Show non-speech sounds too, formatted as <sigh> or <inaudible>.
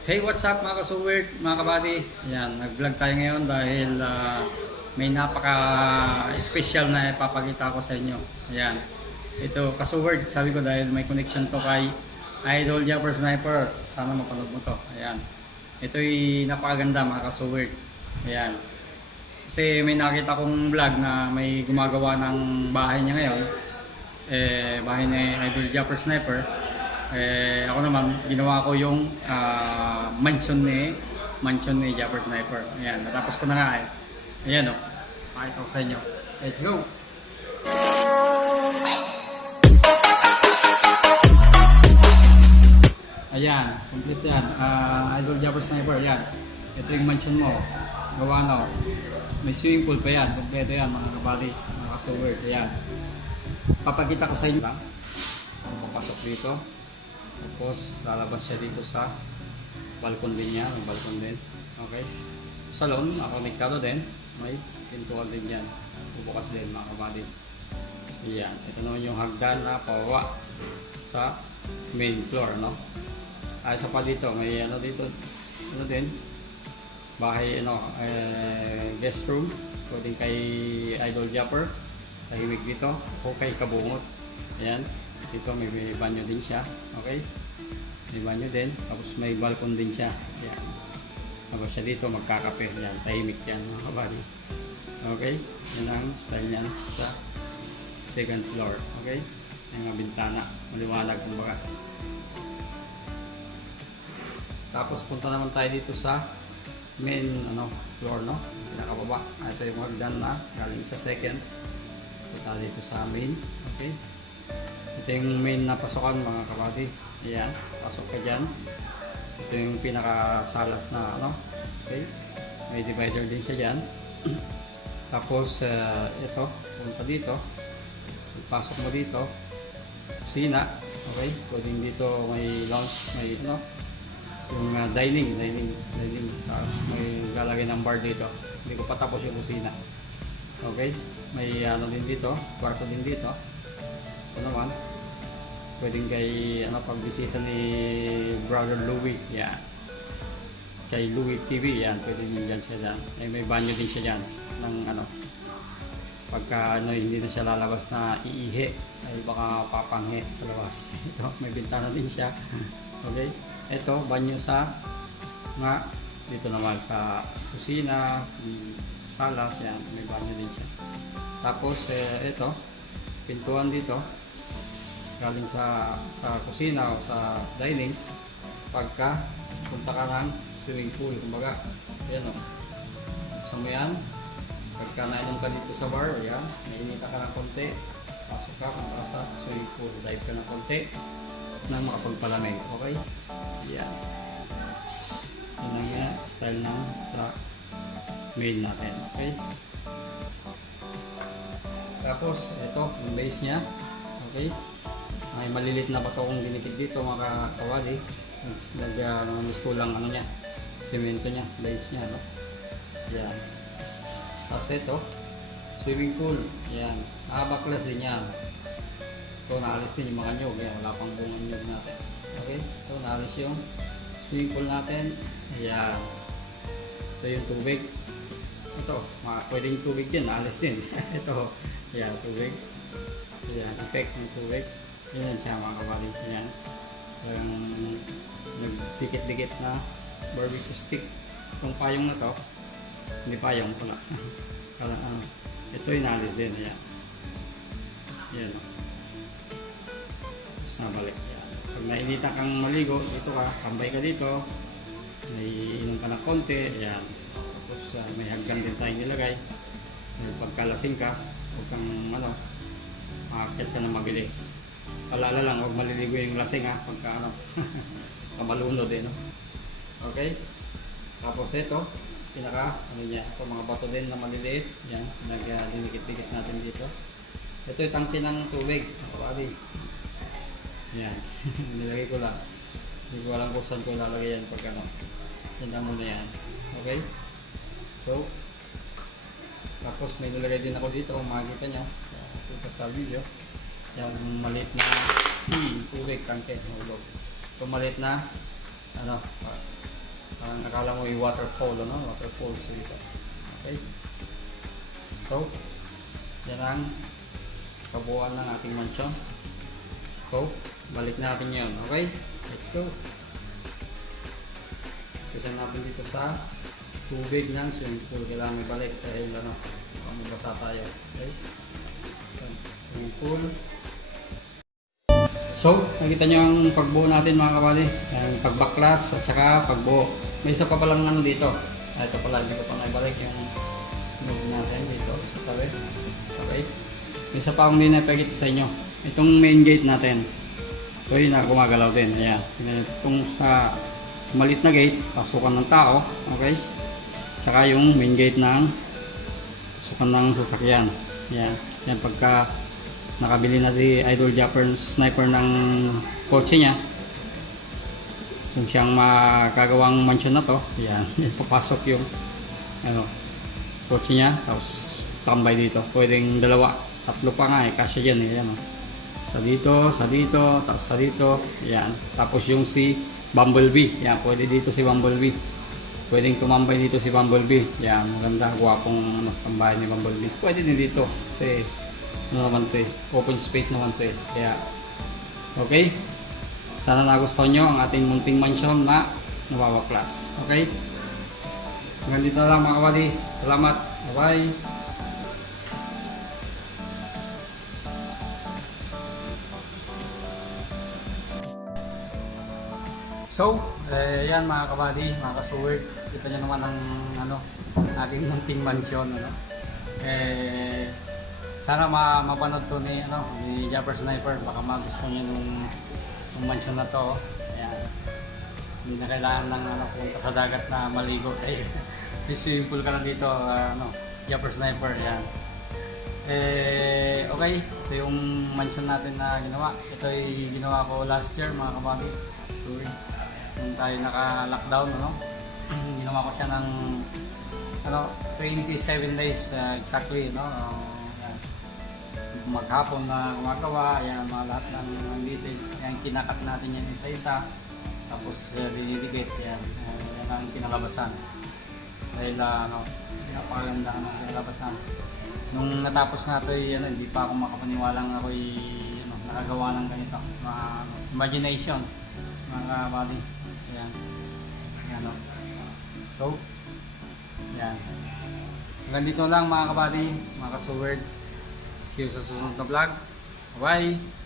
Hey, what's up mga kasuwert, mga kabady? Ayan, nag-vlog tayo ngayon dahil ah, may napaka-special na ipapakita ko sa inyo. Ayan. Ito, kasuwert, sabi ko dahil may connection to kay Idol Japper Sniper. Sana mapanood mo to. Ayan. Ito'y napakaganda mga kasuwert. Ayan. Kasi may nakita kong vlog na may gumagawa ng bahay niya ngayon. Eh, bahay ni Idol Japper Sniper. Eh, ako naman, ginawa ko yung ah, mansion ni mansion ni Japper Sniper. Ayan, natapos ko na nga eh. Ayan o. Oh. Pakita ko sa inyo. Let's go! Ayan, complete yan. Ah, Idol Japper Sniper, ayan. Ito yung mansion mo. Gawa na oh. May swimming pool pa yan. Kompleto yan mga kabali, mga kasuwert. Ayan. Papakita ko sa inyo lang. Papasok dito. Tapos lalabas siya dito sa balkon din niya. May balkon din. Okay. Salon, nakakonektado din. May pintuan din yan. Bubukas din mga kabali. Ayan. Ito naman yung hagdan na pawa sa main floor, no? Ay, isa pa dito, may ano dito, ano din, bahay, ano, eh, guest room, pwedeng kay Idol Japper, tahimik dito, o kay Kabungot. Ayan, dito may, banyo din siya, okay? May banyo din, tapos may balkon din siya, ayan. Tapos siya dito, magkakape, ayan, tahimik yan, mga kabali. Okay, yan ang style niyan sa second floor, okay? Yung mga bintana, maliwanag kumbaga. Tapos punta naman tayo dito sa main ano, floor, no? Pinakababa. Ah, Ito yung hagdan na galing sa second. Punta dito sa main. Okay? Ito yung main na pasokan mga kabady. Ayan, pasok ka dyan. Ito yung pinakasalas na ano. Okay? May divider din siya dyan. <clears throat> Tapos uh, ito, punta dito. Pasok mo dito. Kusina. Okay? Pwedeng dito may lounge, may ano, yung uh, dining, dining, dining. Tapos may lalagay ng bar dito. Hindi ko pa tapos yung kusina. Okay? May ano din dito, kwarto din dito. Ito naman. Pwedeng kay ano pagbisita ni Brother Louie. Yan. Kay Louie TV, yan. Pwede din dyan siya dyan. Ay, may banyo din siya dyan. Ng ano. Pagka ano, hindi na siya lalabas na iihi. Ay baka papanghi sa labas. <laughs> Ito, may bintana din siya. Okay? Ito, banyo sa nga dito naman sa kusina, salas, yan, may banyo din siya. Tapos, eh, ito, pintuan dito, galing sa sa kusina o sa dining, pagka punta ka ng swimming pool, kumbaga, yan o, sa mo yan, pagka nainom ka dito sa bar, yan, nainita ka ng konti, pasok ka, punta sa swimming pool, dive ka ng konti, na makapagpalamig, okay? Yan. Yun ang uh, style ng sa main natin. Okay? Tapos, ito, yung base niya. Okay? May malilit na bato kong dinikit dito mga kawali. Nag, uh, miss ko lang ano niya. Semento niya, base niya. No? Yan. Tapos ito, swimming pool. Yan. Nakabaklas din yan. Ito, naalis din yung mga nyog. Yan, wala pang bunga nyog natin. Okay? Ito, naalis yung swimming pool natin. Ayan. Ito yung tubig. Ito, pwedeng tubig din, naalis din. <laughs> Ito, ayan, tubig. Ayan, effect ng tubig. Ayan siya mga kabali. Ayan. Parang nagdikit-dikit na barbecue stick. Itong payong na to, hindi payong pala. Kala, ano, ito yung naalis din. Ayan. Ayan. Tapos nabalik. Ayan. Pag nainita kang maligo, dito ka, tambay ka dito, may inom ka ng konti, ayan. Tapos ah, may hagdan din tayong nilagay. Pagkalasing ka, huwag kang ano, makakit ka na mabilis. Palala lang, huwag maliligo yung lasing ha, pagka ano, <laughs> kamalunod eh, no? Okay? Tapos ito, pinaka, ano niya, ito mga bato din na maliliit, yan, nag-dinikit-dikit natin dito. Ito yung tangki ng tubig, kapali. Yan, <laughs> nilagay ko lang. Hindi ko alam kung saan ko ilalagay yan pag ano. Yan lang muna yan. Okay? So, tapos may nilagay din ako dito kung makikita nyo. Ito sa video. Yung maliit na hmm, tubig, kangke, hulog. Ito maliit na ano, pa- parang nakala mo yung waterfall, ano, waterfall dito. Okay? So, yan ang kabuuan ng ating mansion. So, balik natin yun. Okay? Let's go. Kasi natin dito sa tubig ng swimming pool. Kailangan may balik dahil ano, mabasa tayo. Okay? Swimming pool. So, nakita nyo ang pagbuo natin mga kabali. Ang pagbaklas at saka pagbuo. May isa pa palang ano dito. Ah, ito pala, hindi ko pa naibalik yung move natin dito sa tabi. Okay. May isa pa akong hindi napagit sa inyo. Itong main gate natin. Ito yun na gumagalaw din. Ayan. Itong sa malit na gate, pasukan ng tao. Okay. Tsaka yung main gate ng pasukan ng sasakyan. Ayan. Yan pagka nakabili na si Idol Japper Sniper ng kotse niya. Kung siyang magagawang mansion na to yan, <laughs> papasok yung ano, kotse niya tapos tambay dito. Pwedeng dalawa, tatlo pa nga eh kasya dyan eh, yan oh. sa dito, sa dito, tapos sa dito yan, tapos yung si Bumblebee yan, pwede dito si Bumblebee. Pwedeng tumambay dito si Bumblebee. Yan, maganda, gwapong ano, tambayan ni Bumblebee. Pwede din dito kasi to eh, open space to eh. Kaya, okay? Sana nagustuhan nyo ang ating munting mansion na nawawaklas. Okay? Hanggang dito na lang mga kabady. Salamat. Bye-bye. So, eh, yan mga kabady, mga kasuword. Kita nyo naman ang ano, ating munting mansion. Ano? Eh, sana ma mapanood to ni ano ni Japper Sniper. Baka magustuhan niya nung, nung mansion na to. Ayan. Hindi na kailangan ng ano punta sa dagat na maligo. <laughs> Eh may swimming pool ka na dito ah, ano Japper Sniper. Yan eh okay. Ito yung mansion natin na ginawa. Ito ay ginawa ko last year mga kabagi sorry. Nung tayo naka lockdown ano. <clears throat> Ginawa ko siya ng ano 27 days ah, exactly no yan maghapon na gumagawa, yan mga lahat ng, ng details. Yan, kinakat natin yan isa-isa. Tapos uh, dinidikit, yan. Uh, yan ang kinalabasan. Dahil uh, ano, napakaganda ang kinalabasan. Nung natapos nga ito, yan, hindi pa ako makapaniwalang ako ano, nakagawa ng ganito. Mga ano, imagination, mga body. Yan. Yan, no. So, yan. Hanggang dito lang mga kabady, mga kasuword. See you sa susunod na vlog. Bye!